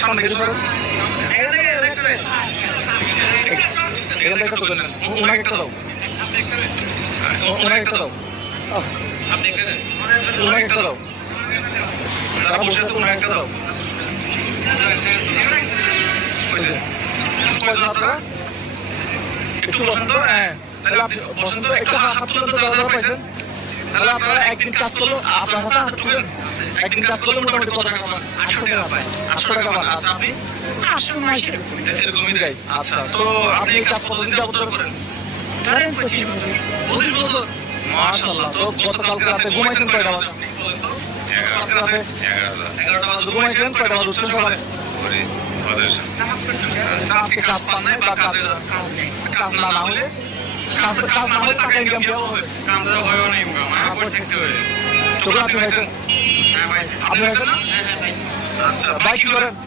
সামনে কিছু সরেন। এখানে একটা দেন, ওনাকে একটা দাও, ওনাকে একটা দাও, ওনাকে একটা দাও, যারা বসে আছে ওনাকে একটা দাও। কয়জন আপনারা? একটু বসেন তো। হ্যাঁ, তাহলে আপনি বসেন তো, একটু হাত তুলেন তো, যারা পাইছেন। তাহলে আপনারা একদিন কাজ করলো, আপনার হাতে হাত তুলেন, একদিন কাজ করলে মোটামুটি কত টাকা পান? 800 টাকা পায়। 800 টাকা পান। আচ্ছা, আপনি 800 900 এরকমই দেয়। আচ্ছা, তো আপনি এই কাজ কতদিন যাবত করেন? ধরেন 25 বছর। 25 বছর। মাশাআল্লাহ। তো গতকালকে রাতে ঘুমাইছেন কয়টা বাজে? কালকে রাতে 11টা বাজে ঘুমাইছেন, কয়টা বাজে উঠছেন সকালে? আজকে কাজ পান নাই বা কাজ না হলে টাকা ইনকাম কেউ হবে? চোখে আপনি পাইছেন? আপনি পাইছেন না? আচ্ছা, ভাই কি করেন?